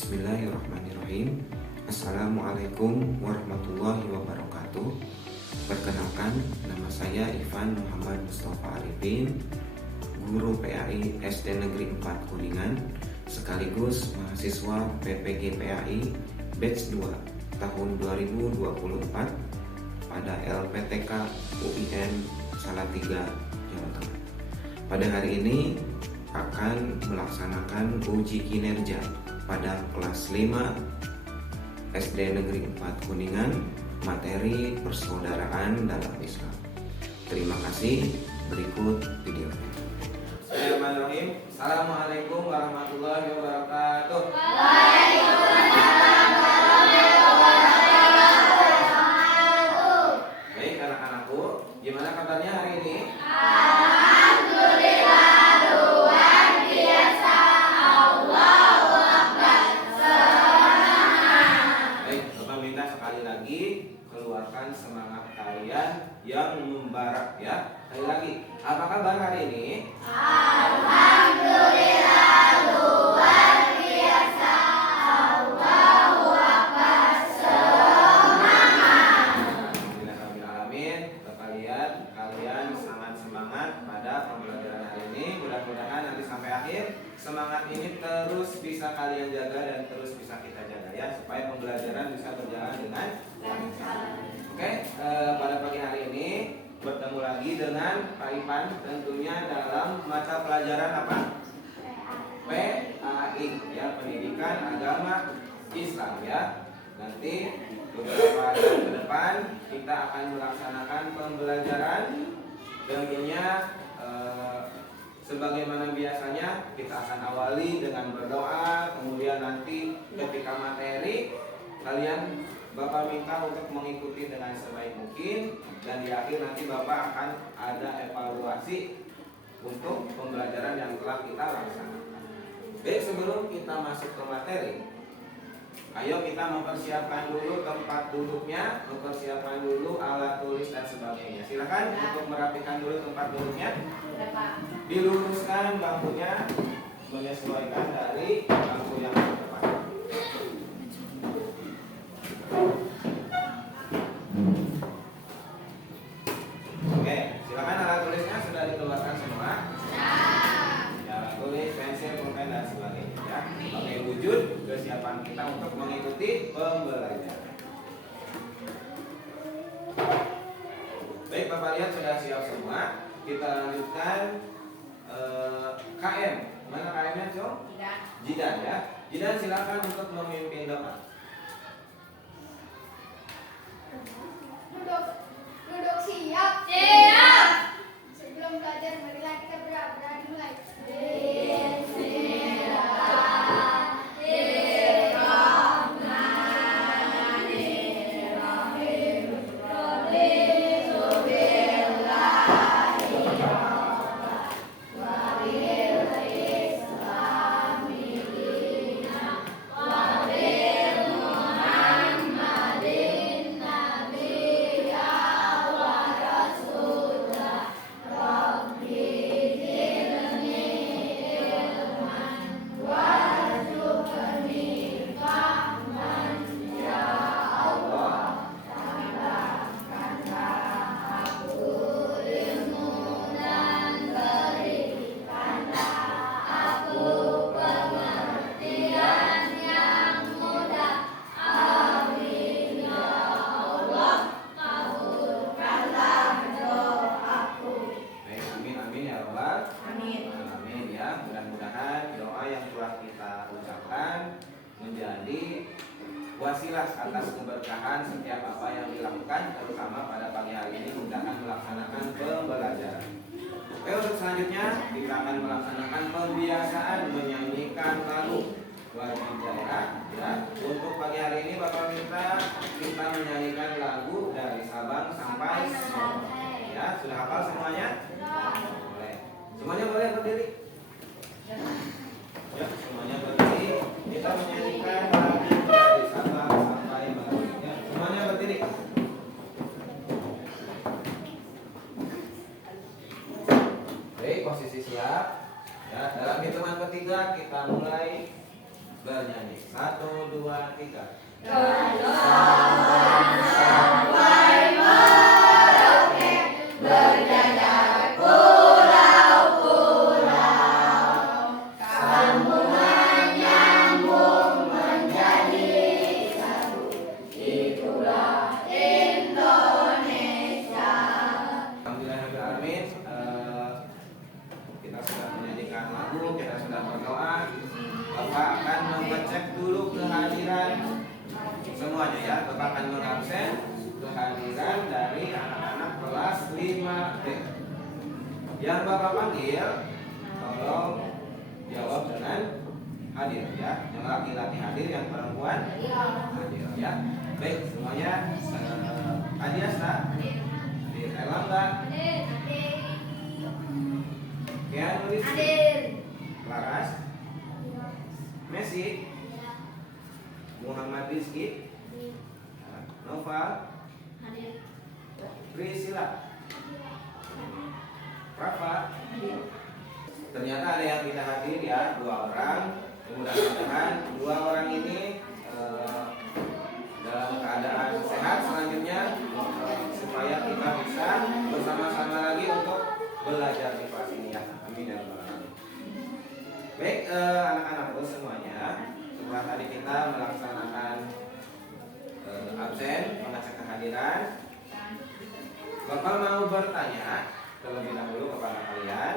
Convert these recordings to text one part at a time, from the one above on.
Bismillahirrahmanirrahim. Assalamualaikum warahmatullahi wabarakatuh. Perkenalkan, nama saya Ivan Muhammad Mustafa Arifin, guru PAI SD Negeri 4 Kuningan, sekaligus mahasiswa PPG PAI Batch 2 tahun 2024 pada LPTK UIN Salatiga, Jawa Tengah. Pada hari ini akan melaksanakan uji kinerja pada kelas 5 SD Negeri 4 Kuningan, materi persaudaraan dalam Islam. Terima kasih. Berikut video. Bismillahirrahmanirrahim. Assalamualaikum warahmatullahi wabarakatuh. Waalaikumsalam warahmatullahi wabarakatuh. Baik anak-anakku, gimana kabarnya hari ini? Alhamdulillah, luar biasa. Allahu Akbar. Semangat. Baik, Bapak minta sekali lagi keluarkan semangat kalian yang membara ya. Sekali lagi, apa kabar hari ini? Alhamdulillah, luar biasa. Allahu Akbar. Semangat. Alhamdulillahirrahmanirrahim. Bapak lihat kalian sangat semangat pada pembelajaran hari ini. Mudah-mudahan nanti sampai akhir semangat ini terus bisa kalian jaga dan terus bisa kita jaga ya, supaya pembelajaran bisa berjalan dengan lancar. Oke, pada pagi hari ini bertemu lagi dengan Pak Ivan tentunya dalam mata pelajaran apa? PAI ya, Pendidikan Agama Islam ya. Nanti beberapa hari ke depan kita akan melaksanakan pembelajaran tentunya sebagaimana biasanya kita akan awali dengan berdoa, kemudian nanti ketika materi kalian Bapak minta untuk mengikuti dengan sebaik mungkin, dan di akhir nanti Bapak akan ada evaluasi untuk pembelajaran yang telah kita laksanakan. Baik, sebelum kita masuk ke materi, ayo kita mempersiapkan dulu tempat duduknya, mempersiapkan dulu alat tulis dan sebagainya. Silakan untuk merapikan dulu tempat duduknya. Diluruskan bangkunya menyesuaikan dari bangku yang terdepan. Oke, silakan alat tulisnya sudah dikeluarkan semua. Ya, alat tulis, pensil, pulpen dan sebagainya ya. Oke, wujud kesiapan kita untuk mengikuti pembelajaran. Baik, Bapak lihat sudah siap semua. Kita lanjutkan KM. Mana KM-nya, Cok? Jidan ya. Jidan silakan untuk memimpin doa. Duduk siap. Siap. Sebelum belajar, marilah kita berdoa dimulai. Wasilah atas keberkahan setiap apa yang dilakukan, terutama pada pagi hari ini kita akan melaksanakan pembelajaran. Oke, untuk selanjutnya kita akan melaksanakan pembiasaan menyanyikan lagu wajib daerah ya. Untuk pagi hari ini Bapak minta kita menyanyikan lagu dari Sabang sampai Merauke ya. Sudah hafal semuanya? Boleh. Semuanya boleh berdiri? Ya, semuanya berdiri. Kita menyanyikan lagu dari Sabang sampai Merauke ya. Semuanya berdiri. Baik, posisi siap. Ya, dalam hitungan ketiga kita mulai bernyanyi. 1, akan mengabsen kehadiran dari anak-anak kelas 5D. Yang Bapak panggil, tolong jawab dengan hadir ya. Yang laki-laki hadir, yang perempuan hadir ya. Baik, semuanya Adiasta, hadir. Erlangga, Kian Rizky, Laras, Messi, Muhammad Rizky, Noval, Priscilla, Rafa. Ternyata ada yang tidak hadir ya, 2 orang. Mudah-mudahan 2 orang ini dalam keadaan sehat selanjutnya, supaya kita bisa bersama-sama lagi untuk belajar di kelas ini ya. Amin ya rabbal alamin. Baik, anak-anakku semuanya, setelah tadi kita melaksanakan absen, mengecek kehadiran, Bapak mau bertanya terlebih dahulu kepada kalian,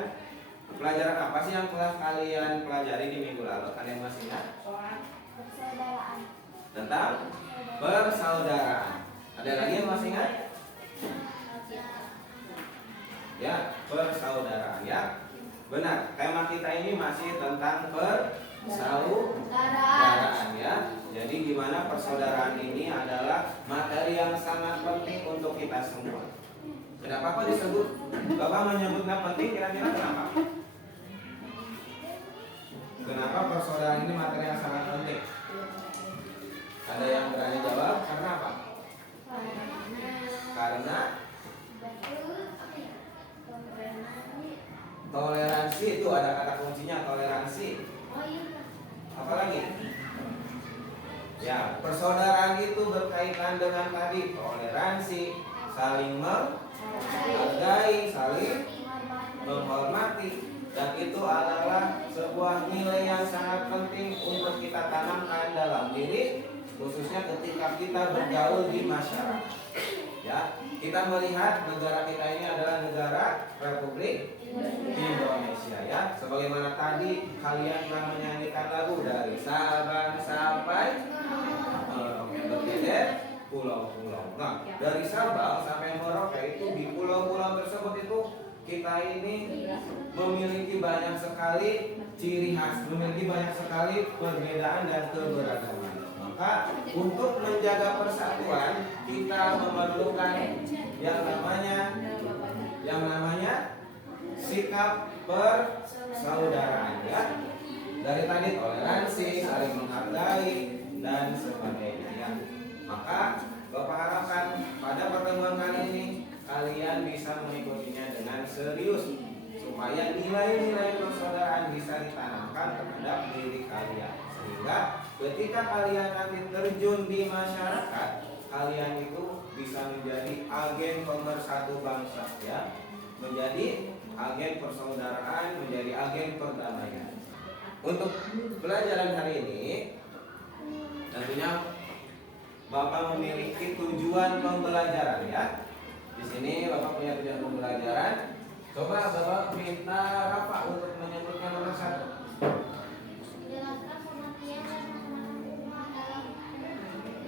pelajaran apa sih yang telah kalian pelajari di minggu lalu? Ada yang masih ingat? Persaudaraan. Tentang persaudaraan. Ada lagi yang masih ingat? Ya, persaudaraan ya. Benar, tema kita ini masih tentang persaudaraan ya. Jadi gimana persaudaraan ini adalah materi yang sangat penting untuk kita semua. Kenapa kok disebut? Bapak menyebutnya penting, kira-kira kenapa? Kenapa persaudaraan ini materi yang sangat penting? Ada yang berani jawab? Karena apa? Karena toleransi, itu ada kata kuncinya, toleransi. Apalagi? Ya, persaudaraan itu berkaitan dengan tadi toleransi, saling menghargai, saling menghormati, dan itu adalah sebuah nilai yang sangat penting untuk kita tanamkan dalam diri, khususnya ketika kita bergaul di masyarakat. Ya, kita melihat negara kita ini adalah negara Republik Indonesia ya. Sebagaimana tadi kalian telah menyanyikan lagu dari Sabang sampai Merauke, pulau-pulau. Nah, dari Sabang sampai Merauke itu di pulau-pulau tersebut itu kita ini memiliki banyak sekali ciri khas, memiliki banyak sekali perbedaan dan keberagaman. Maka untuk menjaga persatuan kita memerlukan yang namanya sikap persaudaraan ya. Dari tadi toleransi, saling menghargai dan sebagainya ya. Maka Bapak harapkan pada pertemuan kali ini kalian bisa mengikutinya dengan serius, supaya nilai-nilai persaudaraan bisa ditanamkan terhadap diri kalian, sehingga ketika kalian nanti terjun di masyarakat, kalian itu bisa menjadi agen pemersatu bangsa ya, menjadi agen persaudaraan, menjadi agen perdamaian. Untuk pelajaran hari ini tentunya Bapak memiliki tujuan pembelajaran ya. Di sini Bapak punya tujuan pembelajaran. Coba Bapak minta Rafa untuk menyebutnya nomor 1. Menjelaskan pengertian dan macam-macam ukhuwah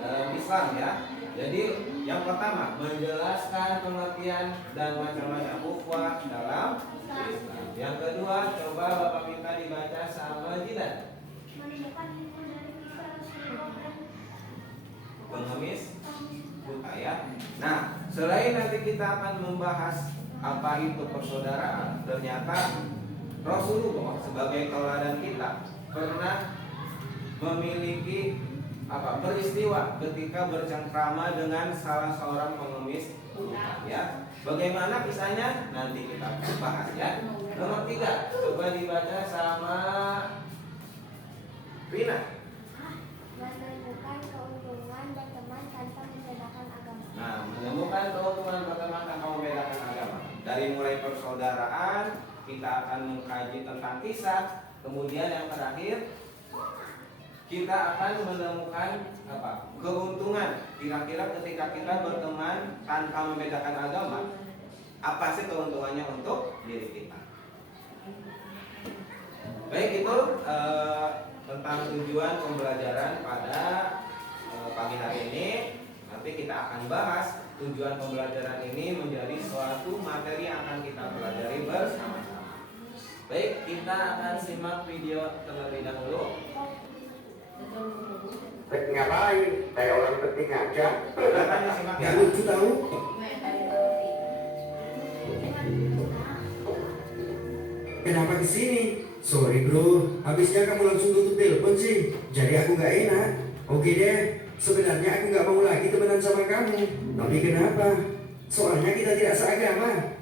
dalam Islam ya. Jadi yang pertama menjelaskan pengertian dan macam-macam ukhuwah dalam Islam. Yang kedua coba Bapak minta dibaca sama Jidan. menemukan ilmu dari kisah Rasulullah dan Pengemis buta ya. Nah, selain nanti kita akan membahas apa itu persaudaraan, ternyata Rasulullah sebagai tauladan kita pernah memiliki peristiwa ketika bercengkrama dengan salah seorang pengemis buta ya. Bagaimana kisahnya? Nanti kita bahas ya. Nomor 3, coba dibaca sama Rina. menemukan keuntungan berteman tanpa membedakan agama. Nah, menemukan keuntungan berteman tanpa membedakan agama. Dari mulai persaudaraan, kita akan mengkaji tentang kisah. Kemudian yang terakhir, kita akan menemukan keuntungan. Kira-kira ketika kita berteman tanpa membedakan agama, apa sih keuntungannya untuk diri kita? Baik, itu tentang tujuan pembelajaran pada pagi hari ini. Nanti akan bahas, tujuan pembelajaran ini menjadi suatu materi yang akan kita pelajari bersama-sama. Baik, kita akan simak video terlebih dahulu. Ngapain? Kayak orang penting aja. Silakan disimak ya. Gak lucu tahu. Kenapa kesini? Sorry bro, habisnya kamu langsung tutup telepon sih. Jadi aku gak enak. Oke deh, sebenarnya aku gak mau lagi temenan sama kamu. Tapi kenapa? Soalnya kita tidak seagama.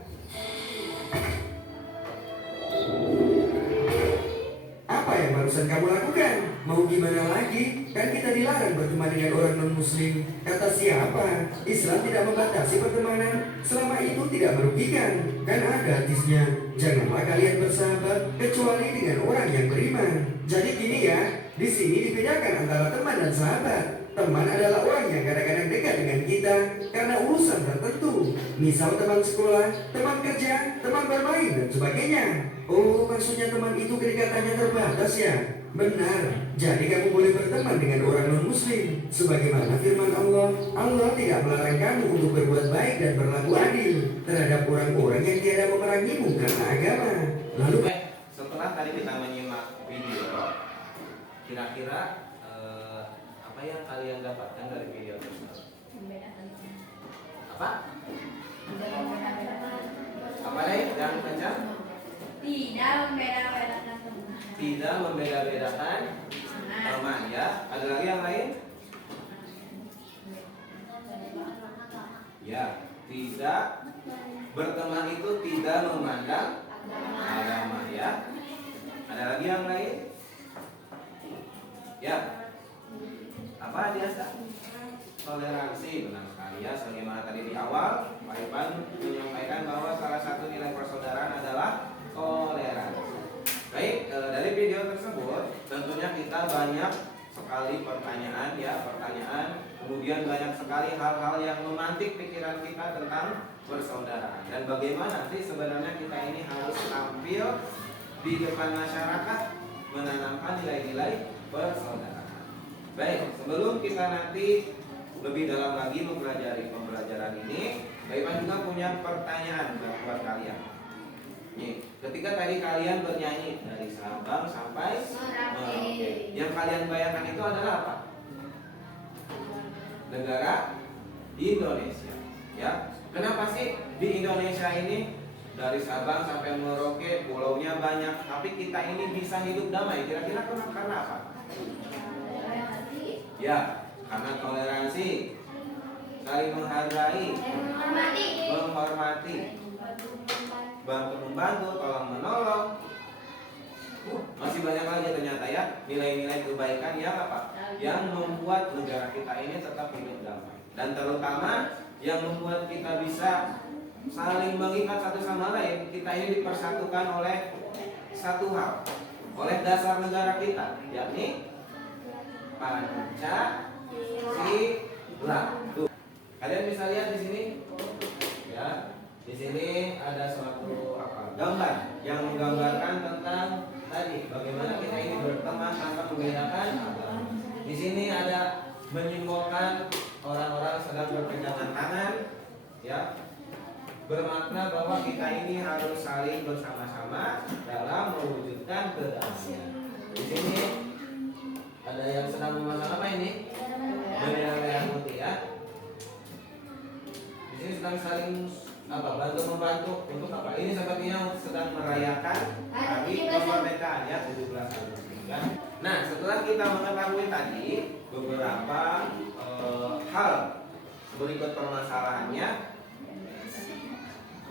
Apa yang barusan kamu lakukan? Mau gimana lagi? Kan kita dilarang berteman dengan orang non-muslim. Kata siapa? Islam tidak membatasi pertemanan selama itu tidak merugikan. Kan ada hadisnya, janganlah kalian bersahabat kecuali dengan orang yang beriman. Jadi gini ya, di sini dibedakan antara teman dan sahabat. Teman adalah orang yang kadang-kadang dekat dengan kita karena urusan tertentu. Misal teman sekolah, teman kerja, teman bermain, dan sebagainya. Oh, maksudnya teman itu kedekatannya terbatas ya? Benar, jadi kamu boleh berteman dengan orang non-muslim. Sebagaimana firman Allah, Allah tidak melarang kamu untuk berbuat baik dan berlaku adil terhadap orang-orang yang tiada memerangimu karena agama. Lalu Setelah tadi kita menyimak video, kira-kira apa yang kalian dapatkan dari video tersebut? Apa? Apa nih? Yang kencang? Tidak membeda-bedakan teman. Tidak membeda-bedakan teman ya. Ada lagi yang lain? Ya, tidak berteman itu tidak memandang agama ya. Ada lagi yang lain? Ya. Apa biasa? Toleransi, benar sekali ya. Sebagaimana tadi di awal, Pak Ivan menyampaikan bahwa salah satu nilai persaudaraan adalah toleransi. Baik, dari video tersebut tentunya kita banyak sekali pertanyaan ya, kemudian banyak sekali hal-hal yang memantik pikiran kita tentang persaudaraan dan bagaimana nanti sebenarnya kita ini harus tampil di depan masyarakat menanamkan nilai-nilai persaudaraan. Baik, sebelum kita nanti lebih dalam lagi mempelajari pembelajaran ini, Pak Ivan juga punya pertanyaan buat kalian. Nih, ketika tadi kalian bernyanyi dari Sabang sampai Merauke, yang kalian bayangkan itu adalah apa? Negara Indonesia. Ya, kenapa sih di Indonesia ini dari Sabang sampai Merauke pulaunya banyak, tapi kita ini bisa hidup damai? Kira-kira karena apa? Ya, karena toleransi, saling menghargai, menghormati, bantu membantu, tolong menolong. Masih banyak lagi ternyata ya nilai-nilai kebaikan yang apa? Yang membuat negara kita ini tetap hidup damai. Dan terutama yang membuat kita bisa saling mengikat satu sama lain. Kita ini dipersatukan oleh satu hal, oleh dasar negara kita, yakni Pancasila. Tuh. Kalian bisa lihat di sini. Ya. Di sini ada suatu gambar yang menggambarkan tentang tadi bagaimana kita ini berteman tanpa membedakan agama. Di sini ada menyimbolkan orang-orang sedang berpegangan tangan, ya, bermakna bahwa kita ini harus saling bersama-sama dalam mewujudkan kedamaian. Di sini ada yang sedang memasang apa ini? Bendera merah putih ya. Di sini sedang saling bantu membantu untuk apa? Ini sepertinya sedang merayakan hari kemerdekaan ya 17 Agustus kan. Nah, setelah kita mengetahui tadi beberapa hal berikut permasalahannya,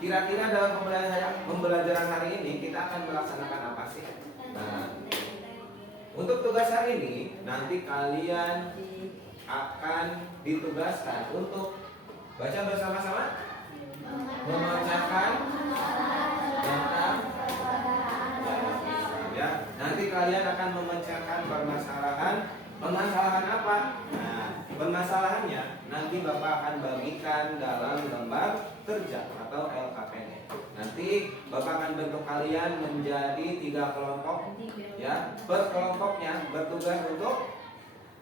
kira-kira dalam pembelajaran hari ini kita akan melaksanakan apa sih? Nah, untuk tugas hari ini nanti kalian akan ditugaskan untuk baca bersama-sama, memecahkan tentang ya. Nanti kalian akan memecahkan permasalahan apa? Nah, permasalahannya nanti Bapak akan bagikan dalam lembar kerja atau LKPD. Nanti Bapak akan bentuk kalian menjadi 3 kelompok ya. Per kelompoknya bertugas untuk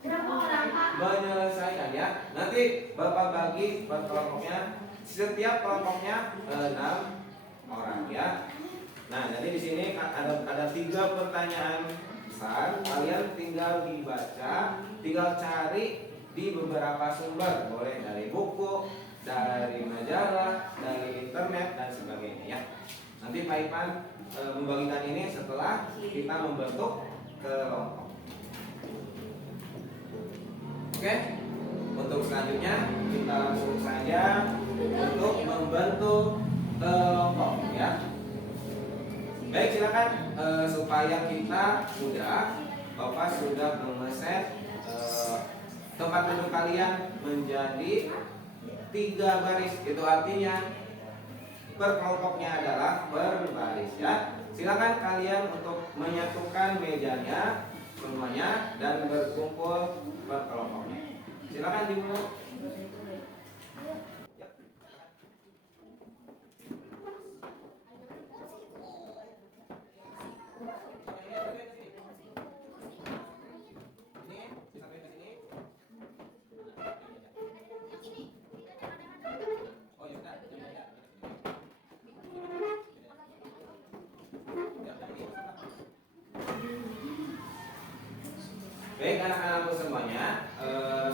Berapa orang, Pak? Menyelesaikan ya. Nanti Bapak bagi per kelompoknya, setiap kelompoknya 6 orang ya. Nah, jadi di sini ada 3 pertanyaan besar. Kalian tinggal dibaca, tinggal cari di beberapa sumber, boleh dari buku, dari majalah, dari internet dan sebagainya ya. Nanti Pak Ipan membagikan ini setelah kita membentuk kelompok. Oke, untuk selanjutnya kita langsung saja untuk membentuk kelompok ya. Baik, silakan supaya kita Bapak sudah mengeset tempat duduk kalian menjadi 3 baris. Itu artinya per kelompoknya adalah berbaris ya. Silakan kalian untuk menyatukan mejanya semuanya dan berkumpul per kelompoknya. Silakan dimulai. Baik anak-anakku semuanya,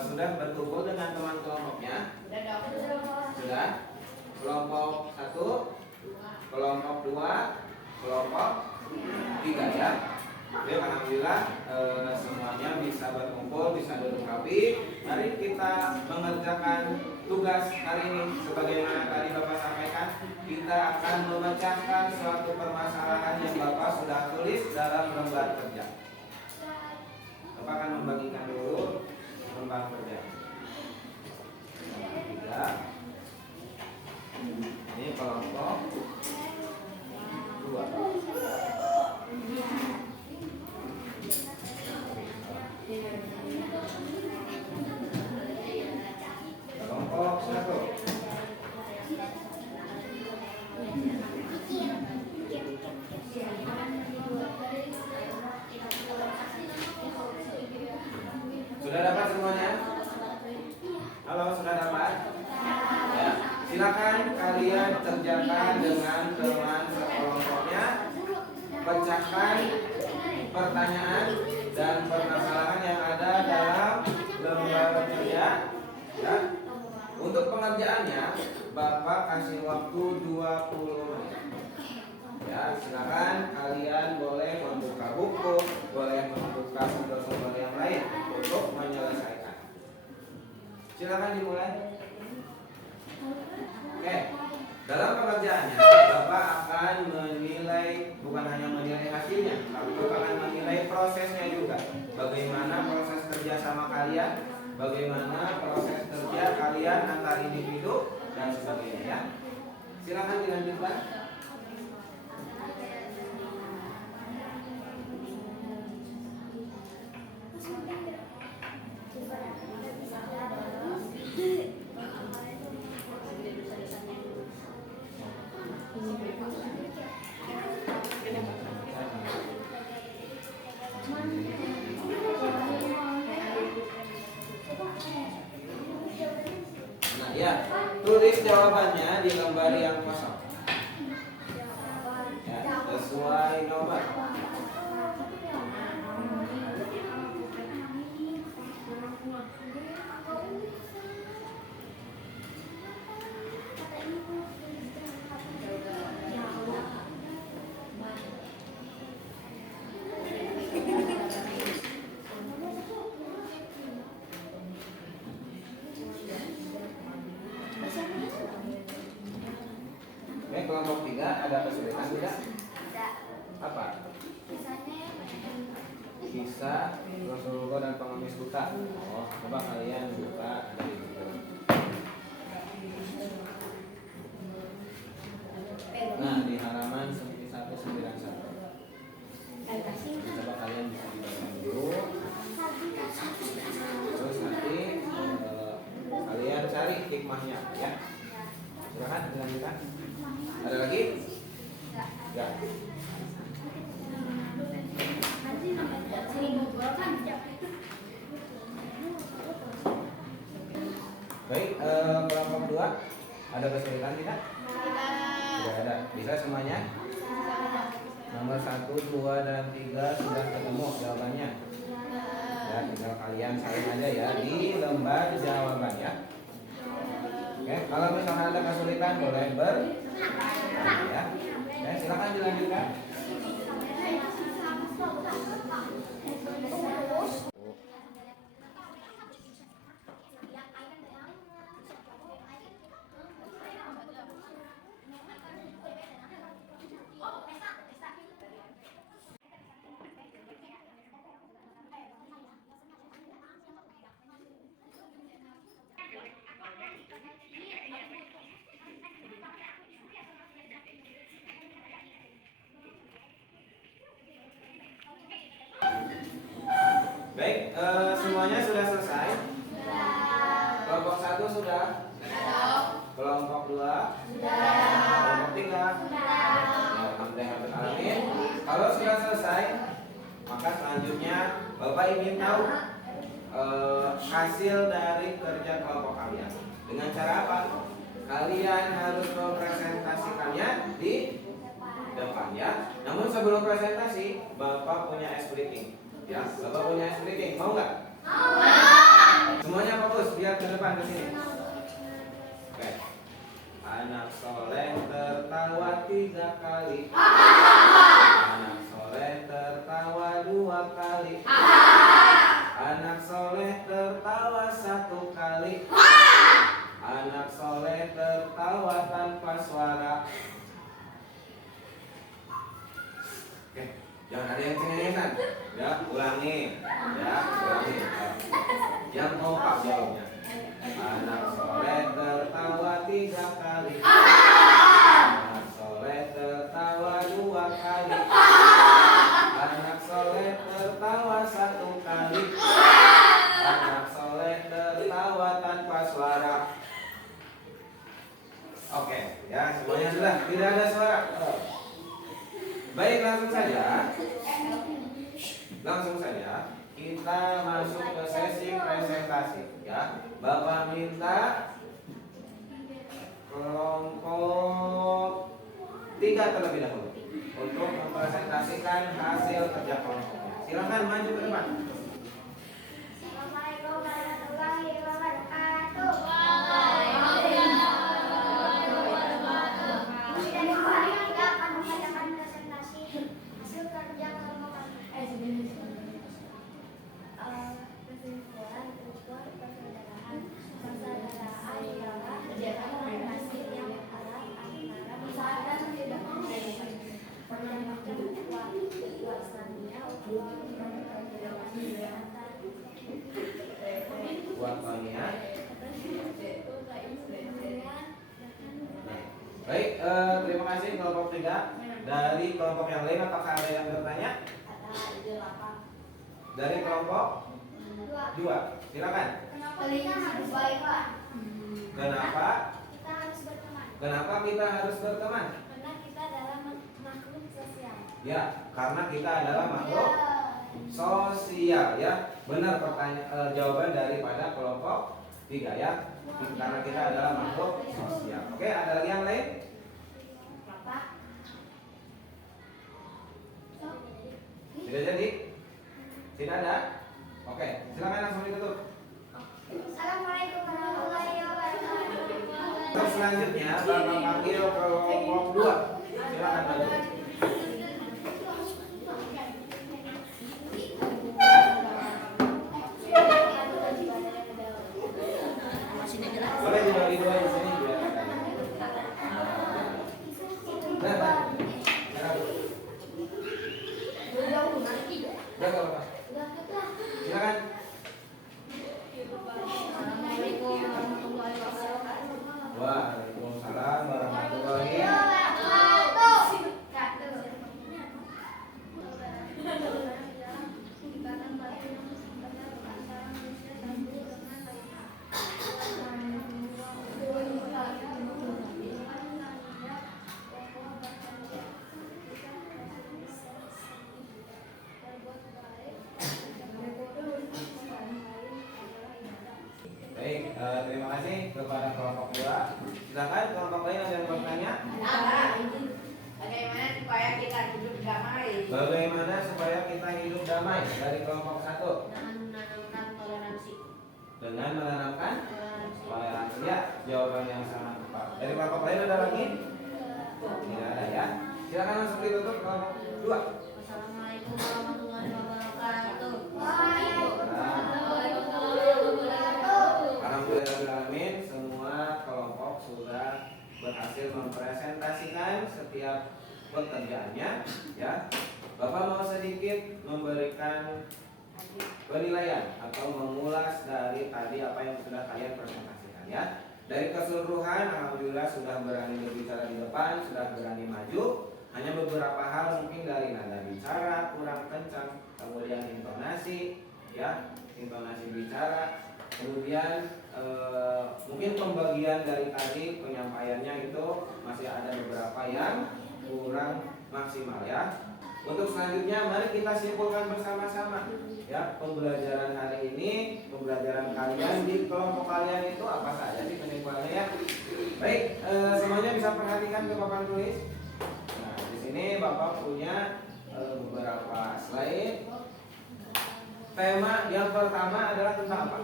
sudah berkumpul dengan teman kelompoknya? Sudah? Kelompok 1, kelompok 2, kelompok 3 ya. Baik, alhamdulillah semuanya bisa berkumpul, bisa duduk rapi. Mari kita mengerjakan tugas hari ini. Sebagaimana tadi Bapak sampaikan, kita akan memecahkan suatu permasalahan yang Bapak sudah tulis dalam lembar kerja. Bapak akan membagikan dulu lembar kerja. 3. Ini kelompok 2. Kelompok 1. Sudah dapat semuanya? Halo, sudah dapat? Ya. Silakan kalian kerjakan dengan teman sekelompoknya. Pecahkan pertanyaan dan permasalahan yang ada dalam lembar kerja. Ya. Untuk pengerjaannya, Bapak kasih waktu 20 menit. Ya, silakan kalian boleh membuka buku, boleh membuka sumber-sumber yang lain untuk menyelesaikan. Silakan dimulai. Oke, dalam pengerjaannya Bapak akan menilai, bukan hanya menilai hasilnya, tapi Bapak akan menilai prosesnya juga. Bagaimana proses kerja sama kalian, bagaimana proses kerja kalian antar individu dan sebagainya ya. Silakan dilanjutkan. Nah ya, tulis jawabannya di lembar yang kosong. Ya, sesuai nomor. Kelompok 3 ada kesulitan tidak? Apa? Kisah Rasulullah dan pengemis buta. Oh, coba kalian buka dari situ. Nah, di halaman 191. Coba kalian bisa dibaca dulu. Terus nanti kalian cari hikmahnya ya. Silakan dilanjutkan. Ada lagi? Ya. kelompok 2 ada kesulitan tidak? Tidak ada. Bisa semuanya? Nomor 1, 2, dan 3 sudah ketemu jawabannya. Ya, tinggal kalian salin aja ya di lembar jawaban ya. Oke, kalau misalnya ada kesulitan boleh bertanya ya. Oke, silakan dilanjutkan. Baik, semuanya sudah selesai? Kelompok 1 sudah? Kelompok 2? Kelompok 3? Alhamdulillah. Kalau sudah selesai, maka selanjutnya Bapak ingin tahu hasil dari kerja kelompok kalian. Dengan cara apa? Kalian harus mempresentasikannya di depan ya. Namun sebelum presentasi, Bapak punya ice breaking. Ya, Bapak punya ice breaking, mau nggak? Semuanya fokus, biar ke depan ke sini. Oke. Anak soleh tertawa 3 kali. Anak soleh tertawa 2 kali. Anak soleh tertawa 1 kali. Anak soleh tertawa tanpa suara. Oke, jangan ada yang cengengesan. Ya, ulangi. Ya, ulangi. Yang kompak jawabnya. Anak soleh tertawa 3 kali. Anak soleh tertawa 2 kali. Anak soleh tertawa 1 kali. Anak soleh tertawa tanpa suara. Oke, ya semuanya sudah, tidak ada suara. Baik, langsung saja kita masuk ke sesi presentasi ya. Bapak minta kelompok 3 terlebih dahulu untuk mempresentasikan hasil kerja kelompoknya. Silakan maju ke depan. Assalamualaikum warahmatullahi wabarakatuh. Dari kemarin kita akan membacakan presentasi hasil kerja kelompok kami. Kesimpulan ukur persaudaraan. Persaudaraan ialah relasi yang erat antara macam-macam Islamia Waktunya. Baik, terima kasih kelompok 3. Dari kelompok yang lain apakah ada yang bertanya? Dari kelompok 2, silakan. Kenapa kita harus baik, Pak? Kenapa? Kita harus berteman. Kenapa kita harus berteman? Karena kita adalah makhluk sosial. Ya, karena kita adalah makhluk sosial ya. Benar jawaban daripada kelompok 3 ya. Karena kita adalah makhluk sosial. Oke, ada lagi yang lain? Tidak jadi? Tidak ada? Oke, silakan langsung ditutup. Assalamualaikum warahmatullahi wabarakatuh. Terus selanjutnya Bapak panggil kelompok 2. Silakan maju. Boleh dibagi 2 di sini biar silakan. Waalaikumsalam warahmatullahi wabarakatuh. Silakan kelompok lain ada yang bertanya. Bagaimana supaya kita hidup damai? Bagaimana supaya kita hidup damai? Dari kelompok 1. Dengan menanamkan toleransi. Dengan menanamkan toleransi. Ya, jawaban yang sangat tepat. Dari kelompok lain ada lagi? Tidak ada ya. Silakan langsung ditutup kelompok 2. Wassalamualaikum warahmatullahi wabarakatuh. Alhamdulillahirrahmanirrahim, semua kelompok sudah berhasil mempresentasikan setiap pekerjaannya ya. Bapak mau sedikit memberikan penilaian atau mengulas dari tadi apa yang sudah kalian presentasikan ya. Dari keseluruhan alhamdulillah sudah berani berbicara di depan, sudah berani maju. Hanya beberapa hal mungkin dari nada bicara kurang kencang, kemudian intonasi ya, intonasi bicara. Kemudian mungkin pembagian dari tadi penyampaiannya itu masih ada beberapa yang kurang maksimal ya. Untuk selanjutnya mari kita simpulkan bersama-sama ya pembelajaran hari ini, pembelajaran kalian di kelompok kalian itu apa saja sih kesimpulannya ya. Baik, semuanya bisa perhatikan ke papan tulis. Nah, di sini Bapak punya beberapa slide. Tema yang pertama adalah tentang apa?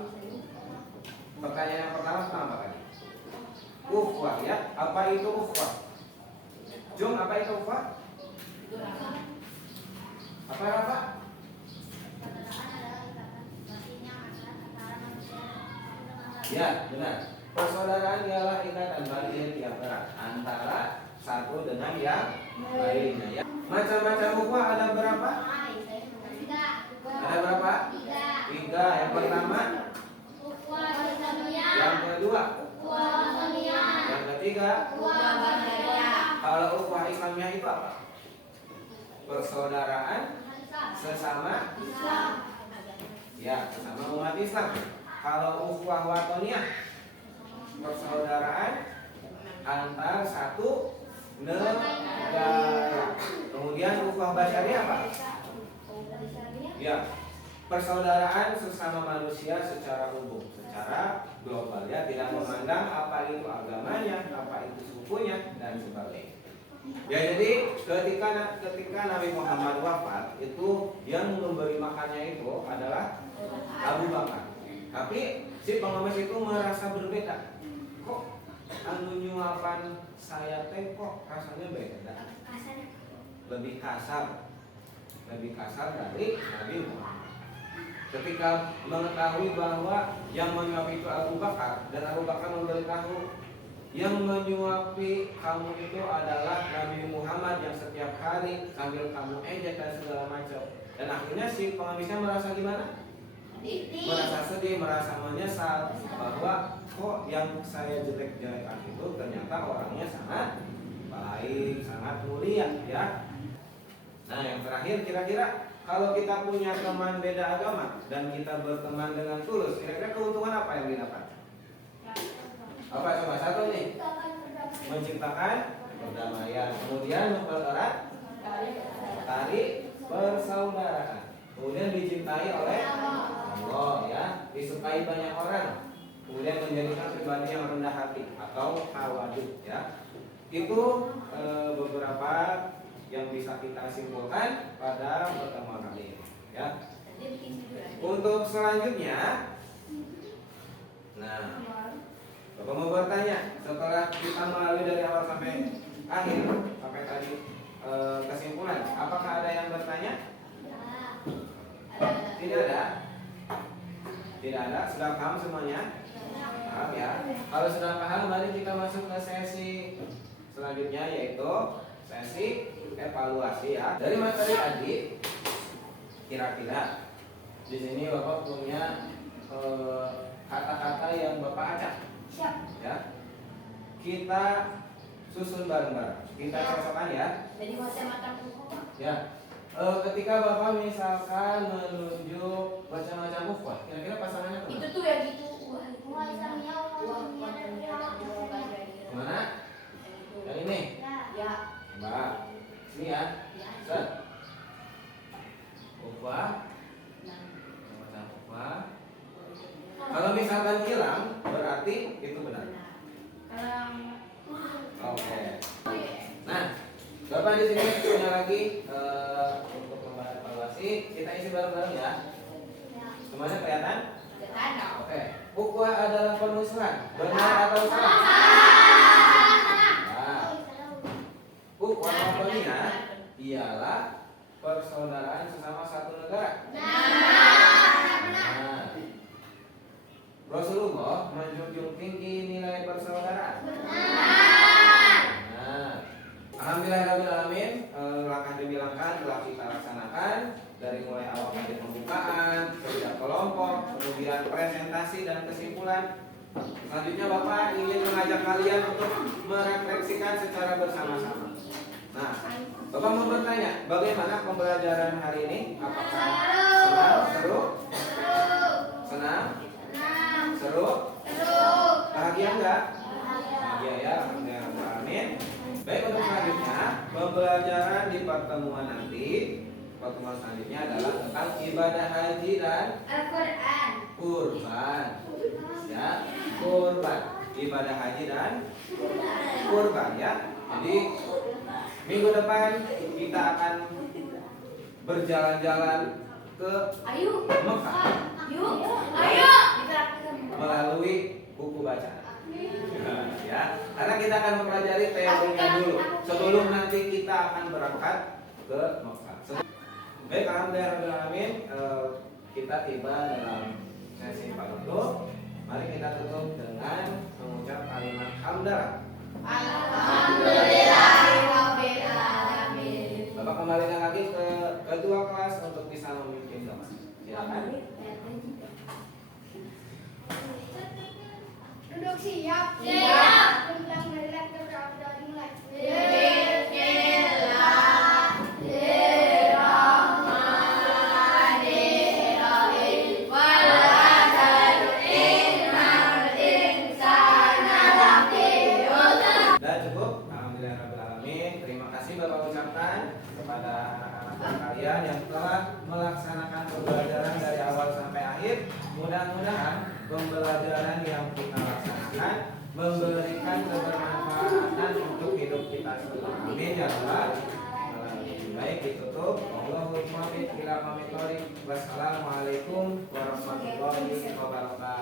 Pertanyaan yang pertama tentang apa tadi? Ukhuwah ya. Apa itu ukhuwah? Jum, apa itu ukhuwah? Apa Rafa? Ya, benar. Persaudaraan ialah ikatan batin yang erat antara satu dengan yang lainnya ya. Macam-macam ukhuwah ada berapa? Ada berapa? 3. Yang pertama, yang kedua, yang ketiga. Kalau ukhuwah Islamiyah itu apa? Persaudaraan sesama ya, sesama umat Islam. Kalau ukhuwah watoniyah, persaudaraan antar satu negara. Kemudian ukhuwah basyariah apa? Ya, persaudaraan sesama manusia secara umum, secara global ya, tidak memandang apa itu agamanya, apa itu sukunya dan sebagainya. Ya, jadi ketika Nabi Muhammad wafat itu yang memberi makannya itu adalah Abu Bakar. Tapi si pengemis itu merasa berbeda. Kok anu nyuapan saya teh kok rasanya beda? Lebih kasar dari Nabi Muhammad. Ketika mengetahui bahwa yang menyuapi itu Abu Bakar dan Abu Bakar memberitahu yang menyuapi kamu itu adalah Nabi Muhammad yang setiap hari sambil kamu ejek dan segala macam. Dan akhirnya si pengemisnya merasa gimana? Merasa sedih, merasa menyesal bahwa kok yang saya jelek-jelekan itu ternyata orangnya sangat baik, sangat mulia ya. Nah, yang terakhir kira-kira kalau kita punya teman beda agama dan kita berteman dengan tulus, kira-kira keuntungan apa yang didapat? Apa coba satu nih? Menciptakan perdamaian, kemudian mempererat tali persaudaraan, kemudian dicintai oleh Allah ya, disukai banyak orang, kemudian menjadikan pribadi yang rendah hati atau tawadhu ya. Itu beberapa yang bisa kita simpulkan pada pertemuan kali ini ya. Untuk selanjutnya, nah, Bapak mau bertanya, setelah kita melalui dari awal sampai akhir, sampai tadi kesimpulan, apakah ada yang bertanya? Tidak ada? Tidak ada? Sudah paham semuanya? Paham ya? Kalau sudah paham, mari kita masuk ke sesi selanjutnya, yaitu sesi evaluasi ya. Dari materi tadi, kira-kira di sini Bapak punya kata-kata yang Bapak acak. Ya, kita susun bareng-bareng. Kita cocokkan ya. Jadi macam-macam ukhuwah. Ya, ketika Bapak misalkan menunjuk macam-macam ukhuwah, kira-kira pasangannya kemana? Itu tuh ya gitu. Kemana? Yang ini? Ya. Mbak, sini ya. Set. Ukhuwah. Macam ukhuwah. Kalau misalkan hilang, berarti itu benar. Kalau Bapak di sini punya lagi untuk membahas evaluasi. Kita isi bareng-bareng ya. Semuanya kelihatan? Oke. Ukhuwah adalah permusuhan. Benar atau salah? Nah, ukhuwah Watonia ialah persaudaraan sesama satu negara. Nah, Rasulullah menjunjung tinggi nilai persaudaraan. Nah, alhamdulillahirrahmanirrahim, langkah demi langkah telah kita laksanakan dari mulai awal kajian pembukaan, kerja kelompok, kemudian presentasi dan kesimpulan. Selanjutnya Bapak ingin mengajak kalian untuk merefleksikan secara bersama-sama. Nah, Bapak mau bertanya, bagaimana pembelajaran hari ini? Apakah senang, seru? Senang? Seru? Bahagia enggak? Bahagia ya, alhamdulillah. Baik, untuk selanjutnya pembelajaran di pertemuan nanti. Pertemuan selanjutnya adalah tentang ibadah haji dan kurban. Ya, kurban. Ibadah haji dan kurban ya. Jadi minggu depan kita akan berjalan-jalan ke Mekah melalui buku bacaan. Ya, karena kita akan mempelajari teorinya dulu sebelum nanti kita akan berangkat ke Mekah. Baik, alhamdulillahirrahmanirrahim, kita tiba dalam sesi penutup. Mari kita tutup dengan mengucap kalimat hamdalah. Alhamdulillahirrabbilalamin. Bapak kembalikan lagi ke ketua kelas untuk bisa memimpin doa. Silakan. Duduk siap. Siap. Tentang melihat keberadaan mulai. Bismillahirrahmanirrahim. Wala taru innal insana lafi khusr. Sudah cukup. Alhamdulillahirrahmanirrahim. Terima kasih Bapak ucapkan kepada anak-anak kalian yang telah melaksanakan pembelajaran dari awal sampai akhir. Mudah-mudahan pembelajaran yang kita laksanakan memberikan kebermanfaatan untuk hidup kita semua. Amin ya rabbal alamin. Baik, ditutup. Allahumma ila mamit. Wassalamualaikum warahmatullahi wabarakatuh.